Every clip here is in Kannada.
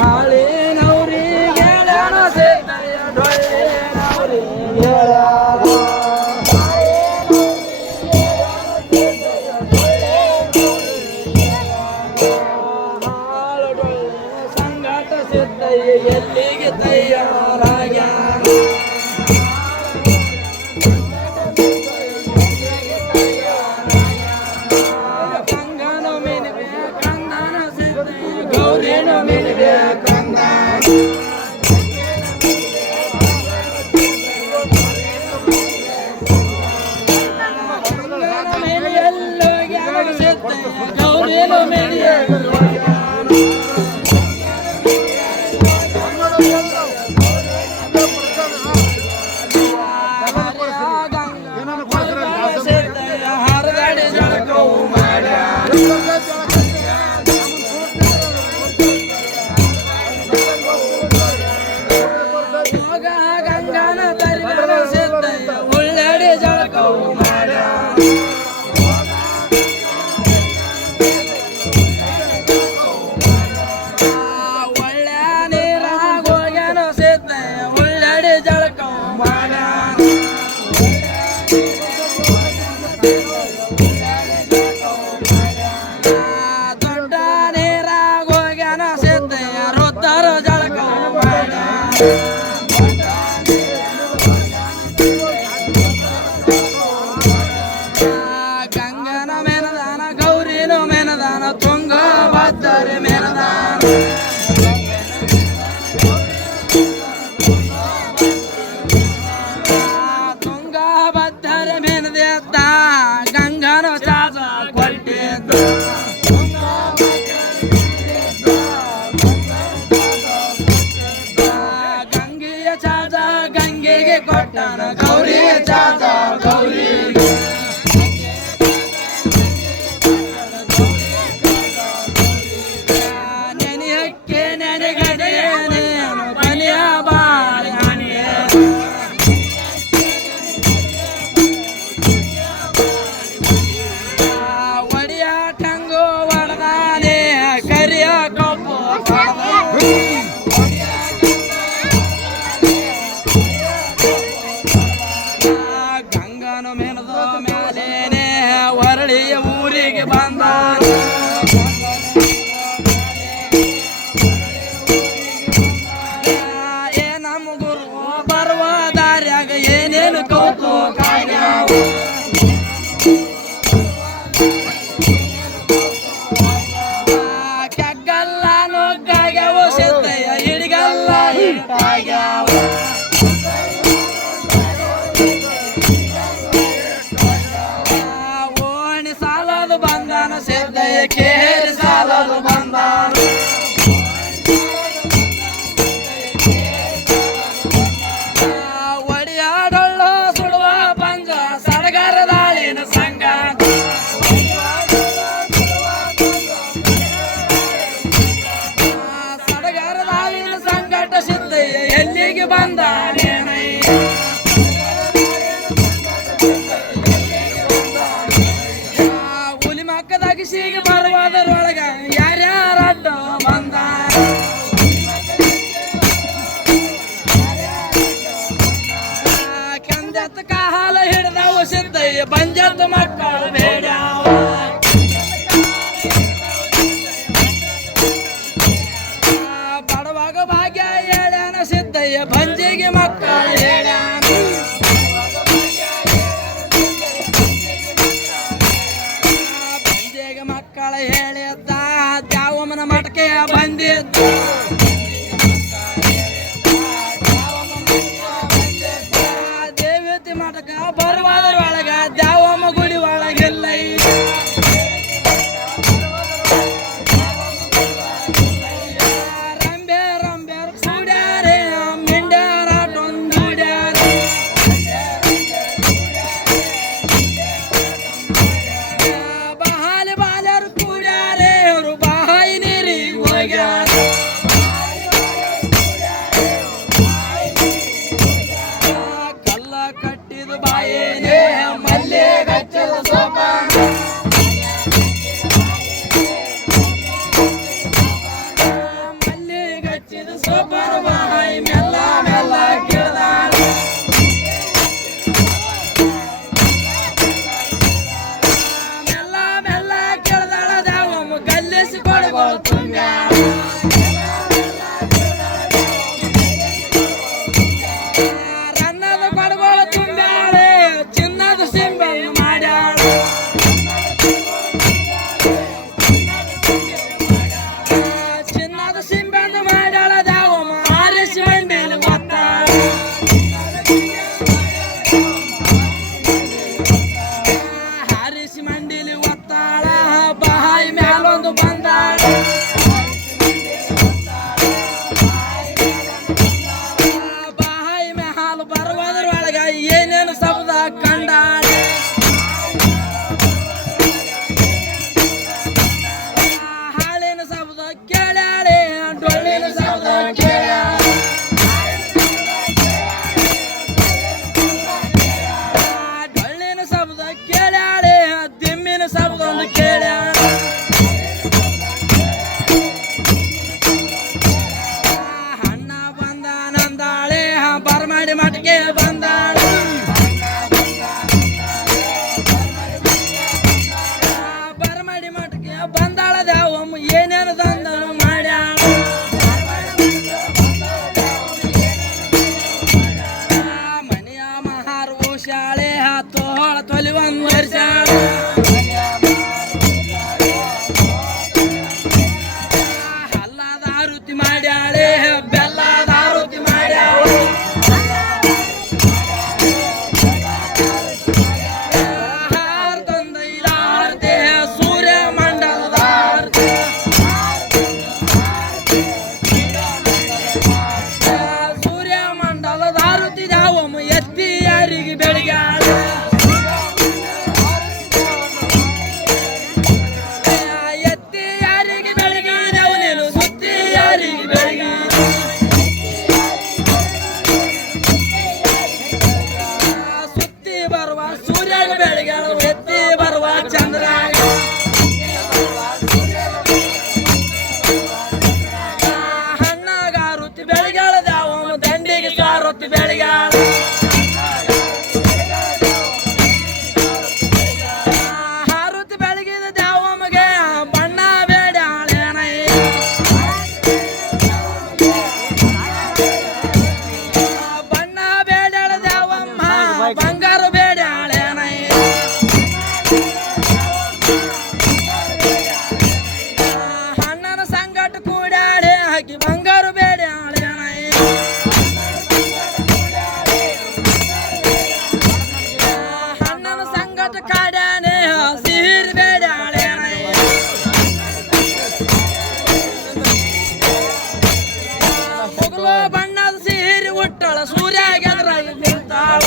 ಹಾಳಿನವ್ರಿ ಗೆಳೆಯನ ಸೇತಯ್ಯ ಡೊಳ್ಳಿನವ್ರಿ ಗೆಳೆಯಾದ ಹಾಳು ಡೊಳ್ಳಿನ ಸಂಗಾಟ ಸಿದ್ದಯ್ಯ ಎಲ್ಲಿಗೆ ತಯಾರಾಗ್ಯಾನ ಕಂಗನ ಮಿನಿವೆ ಕಂದನ ಸಿದ್ದಯ್ಯ ಗೌರಿನ ಮಿನಿವೆ ಕಂದ ಕಂಗನ ಮಿನಿಯಲ್ಲೋ ಜ್ಞಾನ ಸಿದ್ದಯ್ಯ ಗೌರಿನ ಮಿನಿಯ ಹರದಾಡಿ ಜಳಕವು ಮಾಡ್ಯಾನ ಯೋಗ ಗಂಗಾನ ತರಿಗನ ಸಿದ್ದಯ್ಯ ಉಳ್ಳಾಡಿ ಜಳಕವು ಮಾಡ್ಯಾನ ಒಳ್ಳೆ ನೀರಾಗ ಹೋಗ್ಯಾನ ಸಿದ್ದಯ್ಯ ಉಳ್ಳಾಡಿ ಜಳಕವು ಮಾಡ್ಯಾನ ದೊಡ್ಡ ನೀರಾಗ ಹೋಗ್ಯಾನ ಸಿದ್ದಯ್ಯ ರುದ್ರ ಜಳಕವು ಮಾಡ್ಯಾನ ಗಂಗನ ಮೆನದಾನ ಗೌರಿನ ಮೆನದಾನ ತುಂಗ ಭದ್ರಿ ಮೆನದಾನ ತುಂಗ ಭದ್ರಿ ಮೆನದೆದ್ದ ಗಂಗನ ಚಾಚ ಕೊಟ್ಟಿದ್ದ ಗಂಗೆಯ ಚಾಚ ಗಂಗೆಗೆ ಕೊಟ್ಟನ ಗೌರಿಯ ಚಾಚ ಗೌರಿಗೆ ನೆನೆಯಕ್ಕೆ ನೆನೆಗಡೆಯನೇನು ಬಲಿಯ ಬಾಳಿ ಹಣಿಯ ಒಡಿಯ ಟಂಗು ಒಡದಾನೆ ಕರಿಯ ಕಪ್ಪು ಗಂಗನು ಮೆಣದ ಮೇಲೇನೆ ಹೊರಳಿಯ ಊರಿಗೆ ಬಂದ ಏ ನಮ್ಮ ಗುರು ಬರುವ ದಾರ್ಯಾಗ ಏನೇನು ಕೌತು ಕಾಯ್ಯಾವ ಕೆಗ್ಗಲ್ಲ ನುಗ್ಗಾಗ್ಯಾವ ಸಿದ್ದಯ್ಯ ಹಿಡಿಗಲ್ಲ ಹಿಟ್ಟಾಗ್ಯಾವ ಓಣಿ ಸಾಲದು ಬಂದಾನ ಸಿದ್ದಯ್ಯ ಕೇರಿ ಸಾಲದು ಬಂದಾನ ಒಡಿಯಾಡೊಳ್ಳ ಸುಡುವ ಪಂಜ ಸಡಗರ ದಾಳಿನ ಸಂಗ ಸಡಗರ ದಾಳಿನ ಸಂಗಟ ಸಿದ್ದಯ್ಯ ಎಲ್ಲಿಗೆ ಬಂದಾನೇನಯ್ಯ ಹುಲಿ ಮಕ್ಕದಾಗಿ ಸೀಗೆ ಬರುವುದರೊಳಗ ಯಾರ್ಯಾರ ಅಡ್ಡ ಬಂದ ಕಂದತ್ತ ಕಾಲ ಹಿಡ್ದವ ಸಿದ್ದಯ್ಯ ಬಂಜತ್ತ ಮಕ್ಕಳು ಬೇಡ್ಯಾವ ಬಡವಾಗ ಭಾಗ್ಯ ಹೇಳ್ಯಾನ ಸಿದ್ದಯ್ಯ ಬಂಜಿಗೆ ಮಕ್ಕಳು ಹೇಳ್ಯಾನ ಬಂಜಿಗೆ ಮಕ್ಕಳು ಹೇಳಿದ್ದ ದ್ಯಾವಮ್ಮನ ಮಠಕ್ಕೆ ಬಂದಿದ್ದ ದೇವತಿ ಮಠಕ ಬರುವುದರೊಳಗ ದ್ಯಾವಮ್ಮ ಗುಡಿ ಒಳಗಿಲ್ಲ ರಂಬೆ ರಂಬೆ ಸುಡ್ಯಾರೆ ಮಿಂಡ್ಯಾರ ಟೊಂದುಡ್ಯಾರ ಬಾಲಿ ಬಾಲ್ಯರು ಕೂಡ್ಯಾರೆ ಅವರು ಬಾಯಿ ನೀರಿಗೆ ಹೋಗ್ಯಾರ ಸೂಪರ್ ಬಾಯಿ ಮೆಲ್ಲ ಮೆಲ್ಲ ಕೇಳ್ದಾಳ ಮೆಲ್ಲ ಮೆಲ್ಲ ಕೇಳ್ದಾಳ ದ್ಯಾವಮ್ಮ ಗಲ್ಲಿಸಿ ಕೊಡಗೋಳು ತುಂಬ್ಯಾಳ ರನ್ನದ ಕೊಡಗೋಳು ತುಂಬ್ಯಾಳೆ ಚಿನ್ನದ ಸಿಂಬೆಯನ್ನು ಮಾಡ್ಯಾಳ ಚಿನ್ನದ ಸಿಂಬೆಯನ್ನು ಮಾಡ್ಯಾಳ ದ್ಯಾವಮ್ಮ ಹಾರಿಸಿ ಮಂಡಿಲಿ ಒತ್ತಾಳ ಹಾರಿಸಿ ಮಂಡಿಲಿ ಒತ್ತಾಳ ಬಾಯಿ ಮ್ಯಾಲೊಂದು ಬಂದಾಳ ಬಾಯಿ ಮ್ಯಾಲ ಬರುವುದರೊಳಗ ಏನೇನು ಶಬ್ದ ಕಂಡಾಳ ಹಾಲಿನ ಶಬ್ದ ಕೇಳ್ಯಾಳೆ ಡೊಳ್ಳಿನ ಶಬ್ದ ಕೇಳ್ಯಾಳ ಡೊಳ್ಳಿನ ಶಬ್ದ ಕೇಳ್ಯಾಳೆ ದಿಮ್ಮಿನ ಶಬ್ದ ಒಂದು ಕೇಳ್ಯಾಳ ಅಣ್ಣ ಬಂದಾನಂದಾಳೆ ಬರಮಾಡಿ ಮಟ್ಟಿಗೆ ಬಂದಾಳ ಬರಮಾಡಿ ಮಟ್ಟಿಗೆ ಬಂದಾಳ ದ್ಯಾವಮ್ಮ ಏನೇನು ತಂದನು ಮಾಡ್ಯಾಳ ಮನೆಯ ಮಹಾರು ಶಾಳೆ ತೋಳ ತೊಲಿವನ್ ವರ್ಷಾಳ ಹಲ್ಲದ ಆರುತಿ ಮಾಡ್ಯಾಳೆ ಬೆಲ್ಲದ ಆರುತಿ ಮಾಡ್ಯಾಳೆ ಹಾರ ತಂದೈದ ಆರತಿ ಸೂರ್ಯ ಮಂಡಲದ ಆರತಿ ಸೂರ್ಯ ಮಂಡಲದ ಆರತಿ ದ್ಯಾವಮ್ಮ ಎತ್ತಿ ಯಾರಿಗೆ ಬೆಳಗ್ಯಾಳ ಎತ್ತಿ ಯಾರಿಗೆ ಬೆಳಗಿದವು ನೀನು ಸುತ್ತಿ ಯಾರಿಗೆ ಬೆಳಗಿದ ಸುತ್ತಿ ಬರುವ ಸೂರ್ಯಗ ಬೆಳಗ್ಯಾಳ ಎತ್ತಿ ಬರುವ ಚಂದ್ರಾಗ ಹಣ್ಣಾಗ ಆರುತಿ ಬೆಳಗ್ಯಾಳ ದ್ಯಾವಮ್ಮ ದಂಡಿಗೆ ಸಾರೊತ್ತಿ ಬೆಳಗ್ಯಾಳ ಹಾರುತಿ ಬೆಳಗಿದ ದ್ಯಾವಮ್ಮಗೆ ಬಣ್ಣ ಬೇಡ್ಯಾಳೇನಯ್ಯ ಬಣ್ಣ ಬೇಡ್ಯಾಳ ದ್ಯಾವಮ್ಮ ಬಂಗಾರ ಬೇಡ್ಯಾಳೇನಯ್ಯ ಅಣ್ಣನ ಸಂಗಟ ಕೂಡ್ಯಾಳೆ ಹಾಕಿ ಬಂಗಾರ ಬೇಡ್ಯಾಳೇನಯ್ಯ ಅಣ್ಣನ ಸಂಗಟ ಕಾಡ್ಯಾನೆ ಸಿಹಿರ್ ಬೇಡ್ಯಾಳೇನಯ್ಯ ಮುಗುಲು ಬಣ್ಣದ ಸಿಹಿರಿ ಹುಟ್ಟಳ ಸೂರ್ಯ ಗೆದ್ರಾಗಿ ನಿಂತಾಳ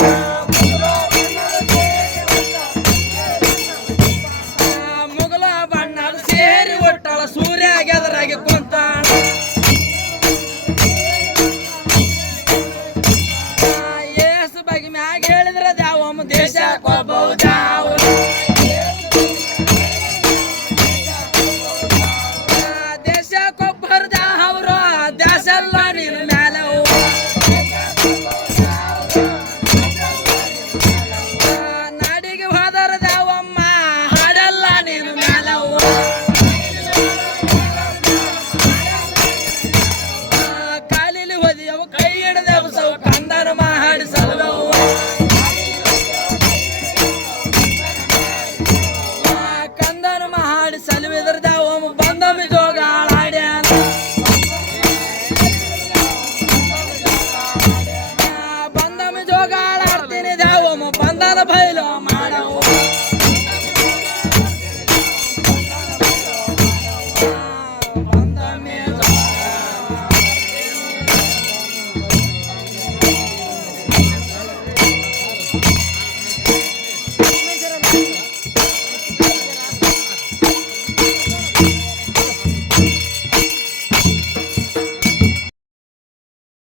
ಮುಗುಲ ಬಣ್ಣದ ಸಿಹಿರಿ ಹುಟ್ಟಳ ಸೂರ್ಯ ಗೆದ್ರಾಗಿ ಕುಂತಾಳ ಏಸು ಬಗೆ ಮ್ಯಾಗ ಹೇಳಿದ್ರ ದ್ಯಾವಮ್ಮ ದೇಶ ಕೊಬ್ಬೌದಾವ ದೇಶ ಕೊಬ್ಬರ್ದ ಅವರು ದೇಶಲ್ಲ ನೀನು ಮ್ಯಾಲವು ನಾಡಿಗೆ ಹೋದರ ದ್ಯಾವಮ್ಮ ಹಾಡಲ್ಲ ನೀನು ಮ್ಯಾಲವು ಕಾಲಿಲಿ ಹೊದಿಯವು ಕೈ ಹಿಡಿದವು ಸೌ ಕಂದನ ಮಾಡಿ ಸಲದವು ಕಂದನ ಮಾಡಿ ಸಲುವಿದ್ರ